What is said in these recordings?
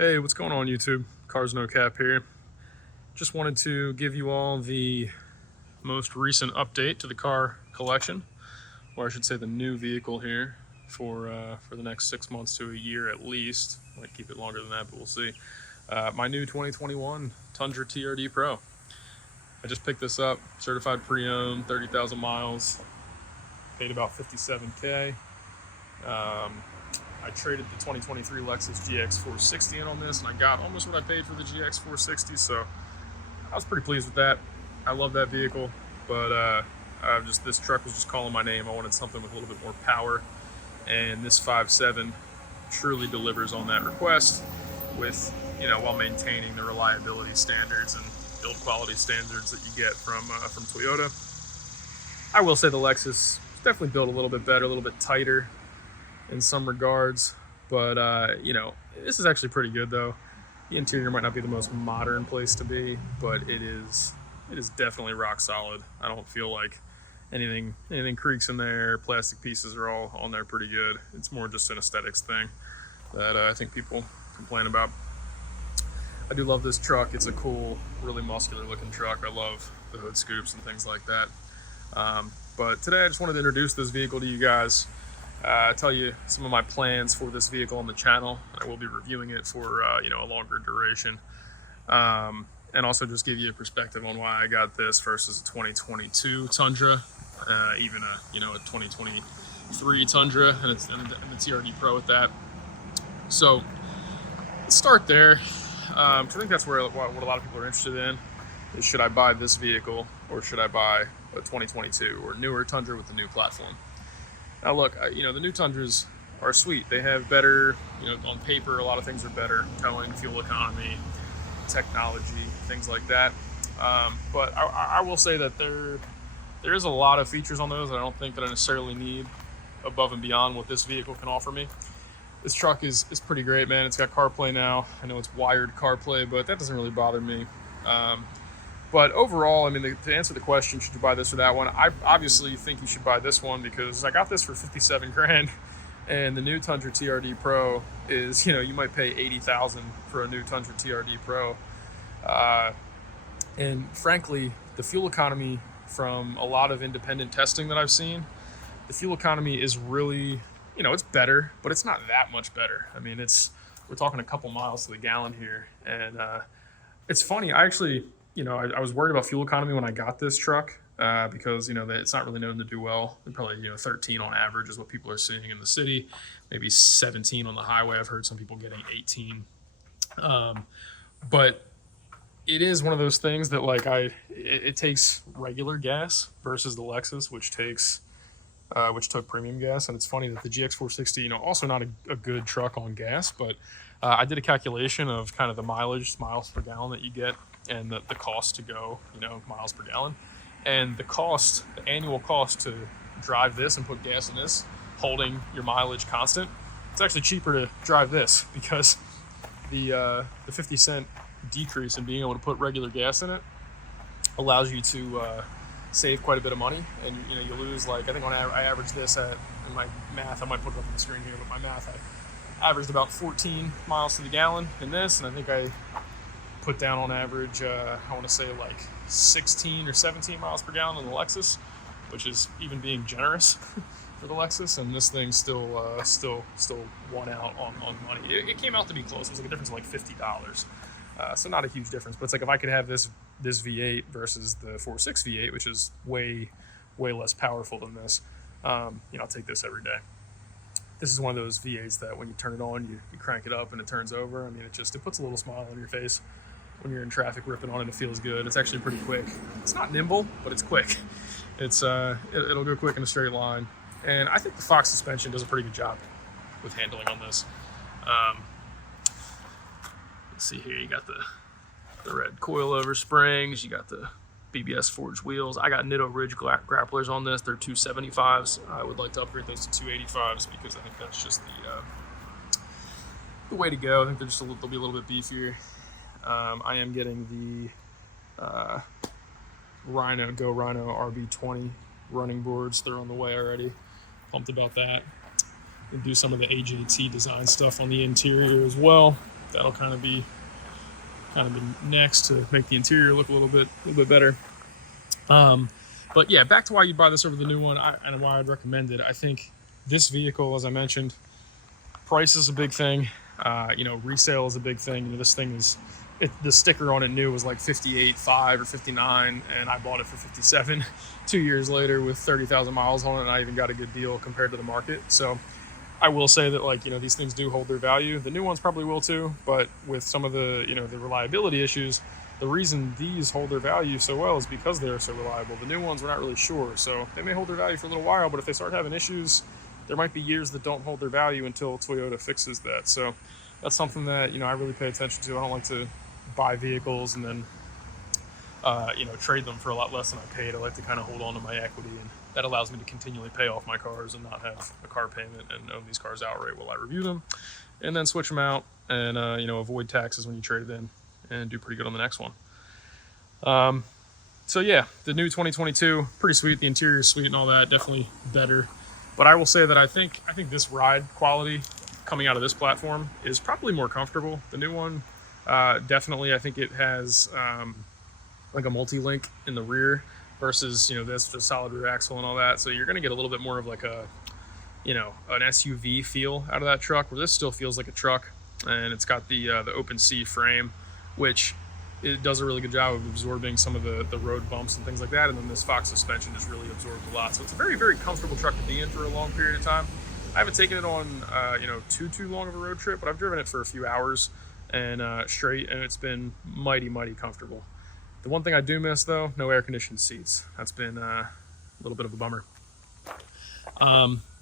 Hey, what's going on YouTube? Cars No Cap here. Just wanted to give you all the most recent update to the car collection, or I should say the new vehicle here for the next 6 months to a year at least. Might keep it longer than that, but we'll see. My new 2021 Tundra TRD PRO. I just picked this up, certified pre-owned, 30,000 miles, paid about $57K. I traded the 2023 Lexus GX 460 in on this, and I got almost what I paid for the GX 460, so I was pretty pleased with that. I love that vehicle, but this truck was just calling my name. I wanted something with a little bit more power, and this 5.7 truly delivers on that request with, while maintaining the reliability standards and build quality standards that you get from Toyota. I will say the Lexus is definitely built a little bit better, a little bit tighter in some regards, but this is actually pretty good though. The interior might not be the most modern place to be, but it is definitely rock solid. I don't feel like anything creaks in there. Plastic pieces are all on there pretty good. It's more just an aesthetics thing that I think people complain about. I do love this truck. It's a cool, really muscular looking truck. I love the hood scoops and things like that. But today I just wanted to introduce this vehicle to you guys. Tell you some of my plans for this vehicle on the channel. I will be reviewing it for a longer duration, and also just give you a perspective on why I got this versus a 2022 Tundra, even a 2023 Tundra, and the TRD Pro with that. So let's start there. I think that's what a lot of people are interested in is, should I buy this vehicle or should I buy a 2022 or newer Tundra with the new platform? Now look, the new Tundras are sweet. They have better, on paper, a lot of things are better. Towing, fuel economy, technology, things like that. But I will say that there is a lot of features on those that I don't think that I necessarily need above and beyond what this vehicle can offer me. This truck is pretty great, man. It's got CarPlay now. I know it's wired CarPlay, but that doesn't really bother me. But overall, to answer the question, should you buy this or that one? I obviously think you should buy this one because I got this for 57 grand, and the new Tundra TRD Pro is, you might pay 80,000 for a new Tundra TRD Pro. And frankly, the fuel economy from a lot of independent testing that I've seen, the fuel economy is really, it's better, but it's not that much better. We're talking a couple miles to the gallon here, and it's funny. I actually, I was worried about fuel economy when I got this truck because, it's not really known to do well. Probably, 13 on average is what people are seeing in the city, maybe 17 on the highway. I've heard some people getting 18. But it is one of those things that it takes regular gas versus the Lexus, which took premium gas. And it's funny that the GX 460, also not a good truck on gas, but I did a calculation of kind of the miles per gallon that you get and the cost to go, miles per gallon. And the annual cost to drive this and put gas in this, holding your mileage constant, it's actually cheaper to drive this because the 50-cent decrease in being able to put regular gas in it allows you to save quite a bit of money. And you lose, I think I averaged this in my math, I might put it up on the screen here, but my math, I averaged about 14 miles to the gallon in this, and I think I put down on average, I want to say 16 or 17 miles per gallon on the Lexus, which is even being generous for the Lexus. And this thing still won out on money. It came out to be close. It was a difference of $50. So not a huge difference, but it's if I could have this V8 versus the 4.6 V8, which is way less powerful than this, I'll take this every day. This is one of those V8s that when you turn it on, you crank it up and it turns over. It puts a little smile on your face when you're in traffic ripping on it. It feels good. It's actually pretty quick. It's not nimble, but it's quick. It'll go quick in a straight line. And I think the Fox suspension does a pretty good job with handling on this. Let's see here. You got the red coilover springs. You got the BBS forged wheels. I got Nitto Ridge grapplers on this. They're 275s. I would like to upgrade those to 285s because I think that's just the way to go. I think they'll be a little bit beefier. I am getting the Rhino RB20 running boards. They're on the way already. Pumped about that. And do some of the AJT design stuff on the interior as well. that'll kind of be next to make the interior look a little bit better. But yeah, back to why you'd buy this over the new one and why I'd recommend it. I think this vehicle, as I mentioned, price is a big thing. Resale is a big thing. This thing is, the sticker on it new was like 58.5 or 59, and I bought it for 57 2 years later with 30,000 miles on it, and I even got a good deal compared to the market. So I will say that these things do hold their value. The new ones probably will too, but with some of the the reliability issues, the reason these hold their value so well is because they're so reliable. The new ones we're not really sure, so they may hold their value for a little while, but if they start having issues, there might be years that don't hold their value until Toyota fixes that. So that's something that I really pay attention to. I don't like to buy vehicles and then trade them for a lot less than I paid. I like to kind of hold on to my equity, and that allows me to continually pay off my cars and not have a car payment and own these cars outright while I review them, and then switch them out and avoid taxes when you trade it in and do pretty good on the next one. So yeah, the new 2022, pretty sweet. The interior is sweet and all that, definitely better. But I will say that I think this ride quality coming out of this platform is probably more comfortable. The new one, definitely, I think it has like a multi-link in the rear versus this, the solid rear axle and all that. So you're going to get a little bit more of like a an SUV feel out of that truck, where this still feels like a truck, and it's got the open C frame, which it does a really good job of absorbing some of the road bumps and things like that. And then this Fox suspension just really absorbs a lot. So it's a very, very comfortable truck to be in for a long period of time. I haven't taken it on, too long of a road trip, but I've driven it for a few hours and straight, and it's been mighty, mighty comfortable. The one thing I do miss, though, no air-conditioned seats. That's been a little bit of a bummer.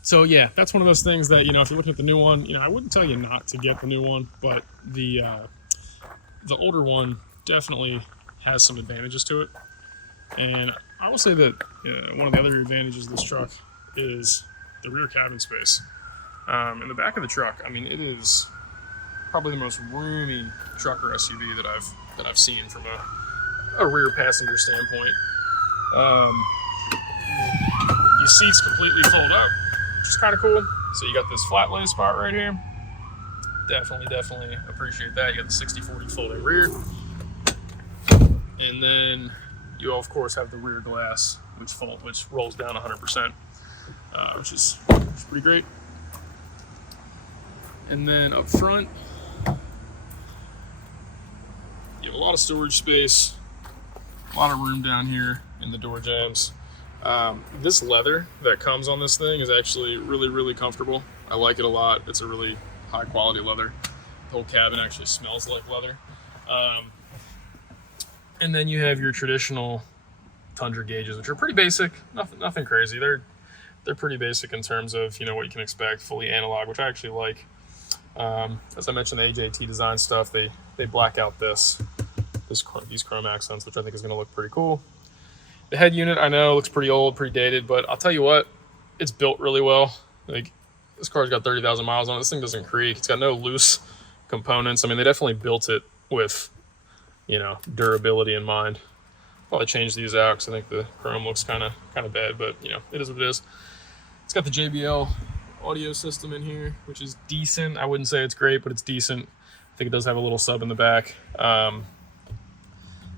So yeah, that's one of those things that, if you're looking at the new one, I wouldn't tell you not to get the new one, but the older one definitely has some advantages to it. And I will say that one of the other advantages of this truck is the rear cabin space. In the back of the truck, I mean, it is probably the most roomy truck or SUV that I've seen from a rear passenger standpoint. These seats completely fold up, which is kind of cool. So you got this flat lay spot right here. Definitely appreciate that. You got the 60/40 folding rear. And then you, of course, have the rear glass, which rolls down 100%, which is pretty great. And then up front, you have a lot of storage space, a lot of room down here in the door jambs. This leather that comes on this thing is actually really, really comfortable. I like it a lot. It's a really high quality leather. The whole cabin actually smells like leather. And then you have your traditional Tundra gauges, which are pretty basic, nothing crazy. They're pretty basic in terms of what you can expect, fully analog, which I actually like. As I mentioned, the AJT design stuff, they black out these chrome accents, which I think is going to look pretty cool. The head unit, I know, looks pretty old, pretty dated, but I'll tell you what, it's built really well. Like, this car's got 30,000 miles on it. This thing doesn't creak. It's got no loose components. I mean, they definitely built it with durability in mind. Probably changed these out because I think the chrome looks kind of bad, but it is what it is. It's got the JBL audio system in here, which is decent. I wouldn't say it's great, but it's decent. I think it does have a little sub in the back.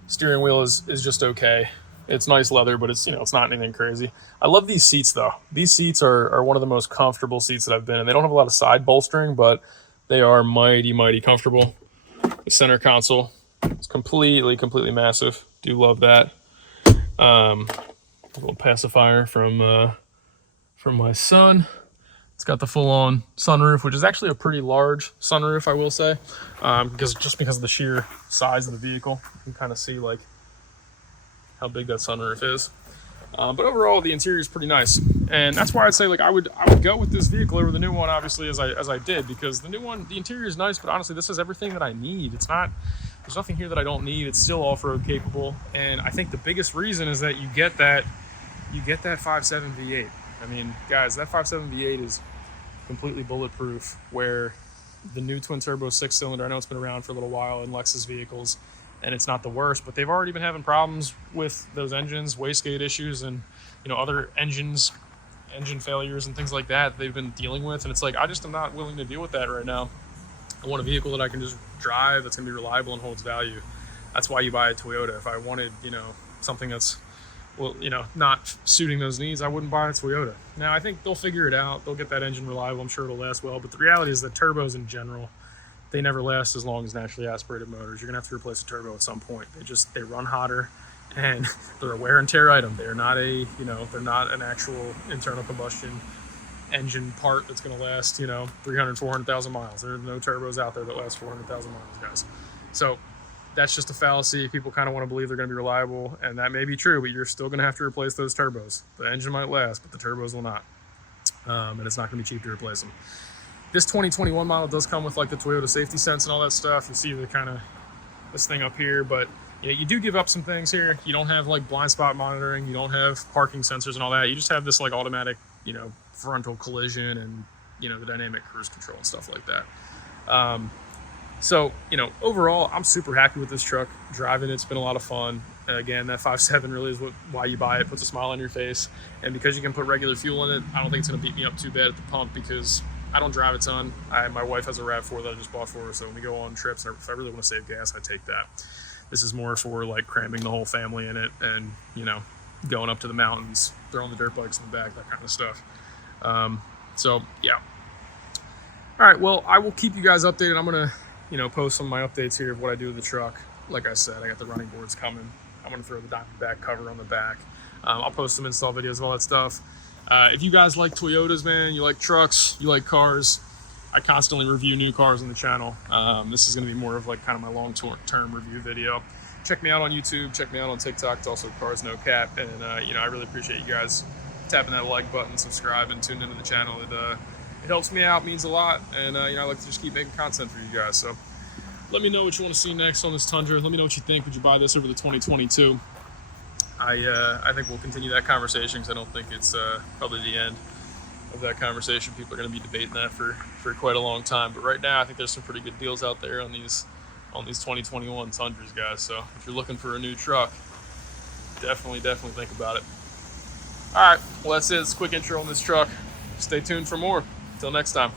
Steering wheel is just okay. It's nice leather, but it's it's not anything crazy. I love these seats though. These seats are one of the most comfortable seats that I've been in. They don't have a lot of side bolstering, but they are mighty, mighty comfortable. The center console is completely massive. Do love that. A little pacifier from my son. It's got the full-on sunroof, which is actually a pretty large sunroof, I will say, because of the sheer size of the vehicle. You can kind of see like how big that sunroof is. But overall, the interior is pretty nice, and that's why I'd say I would go with this vehicle over the new one, obviously, as I did, because the new one, the interior is nice, but honestly, this is everything that I need. There's nothing here that I don't need. It's still off-road capable, and I think the biggest reason is that you get that 5.7 V8. I mean, guys, that 5.7 V8 is completely bulletproof, where the new twin-turbo 6-cylinder, I know it's been around for a little while in Lexus vehicles, and it's not the worst, but they've already been having problems with those engines, wastegate issues, and other engine failures and things like that they've been dealing with, and it's like, I just am not willing to deal with that right now. I want a vehicle that I can just drive, that's gonna be reliable and holds value. That's why you buy a Toyota. If I wanted, you know, something that's, well, you know, not suiting those needs, I wouldn't buy a Toyota. Now, I think they'll figure it out. They'll get that engine reliable. I'm sure it'll last well. But the reality is that turbos in general, they never last as long as naturally aspirated motors. You're gonna have to replace a turbo at some point. They run hotter, and they're a wear and tear item. They're not a, you know, they're not an actual internal combustion engine part that's going to last, you know, 300, 400,000 miles. There are no turbos out there that last 400,000 miles, guys. So that's just a fallacy. People kind of want to believe they're going to be reliable, and that may be true, but you're still going to have to replace those turbos. The engine might last, but the turbos will not. And it's not going to be cheap to replace them. This 2021 model does come with like the Toyota safety sense and all that stuff. You see the kind of this thing up here, but you know, you do give up some things here. You don't have like blind spot monitoring. You don't have parking sensors and all that. You just have this like automatic, you know, frontal collision and, you know, the dynamic cruise control and stuff like that. So, you know, overall, I'm super happy with this truck. Driving it's been a lot of fun. Again, that 5.7 really is why you buy it. Puts a smile on your face. And because you can put regular fuel in it, I don't think it's going to beat me up too bad at the pump, because I don't drive a ton. My wife has a RAV4 that I just bought for her, so when we go on trips, if I really want to save gas, I take that. This is more for like cramming the whole family in it and, you know, going up to the mountains, throwing the dirt bikes in the back, that kind of stuff. So yeah. All right, well, I will keep you guys updated. I'm gonna, you know, post some of my updates here of what I do with the truck. Like I said, I got the running boards coming. I'm gonna throw the Diamondback cover on the back. I'll post some install videos of all that stuff. If you guys like Toyotas, man, you like trucks, you like cars, I constantly review new cars on the channel. This is gonna be more of like kind of my long-term review video. Check me out on YouTube, check me out on TikTok. It's also Cars No Cap. And you know, I really appreciate you guys tapping that like button, subscribe, and tune into the channel. It helps me out, means a lot, and you know, I like to just keep making content for you guys. So let me know what you want to see next on this Tundra. Let me know what you think. Would you buy this over the 2022? I think we'll continue that conversation, because I don't think it's probably the end of that conversation. People are going to be debating that for quite a long time. But right now, I think there's some pretty good deals out there on these 2021 Tundras, guys. So if you're looking for a new truck, definitely think about it. All right, well, that's it. It's a quick intro on this truck. Stay tuned for more. Until next time.